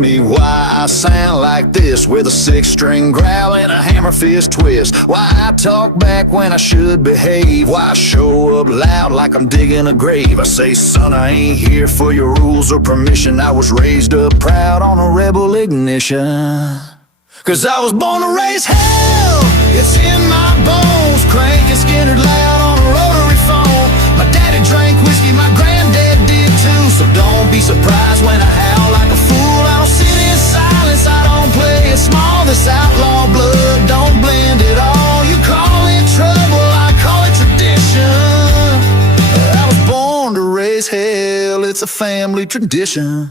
me why I sound like this, with a 6-string growl and a hammer fist twist. Why I talk back when I should behave. Why I show up loud like I'm digging a grave. I say, son, I ain't here for your rules or permission. I was raised up proud on a rebel ignition. Cause I was born to raise hell, it's in my bones. Cranking Skinner loud on a rotary phone. My daddy drank whiskey, my granddad did too. So don't be surprised when I howl like a fool. I don't sit in silence, I don't play it small. This outlaw blood don't blend at all. You call it trouble, I call it tradition. I was born to raise hell, it's a family tradition.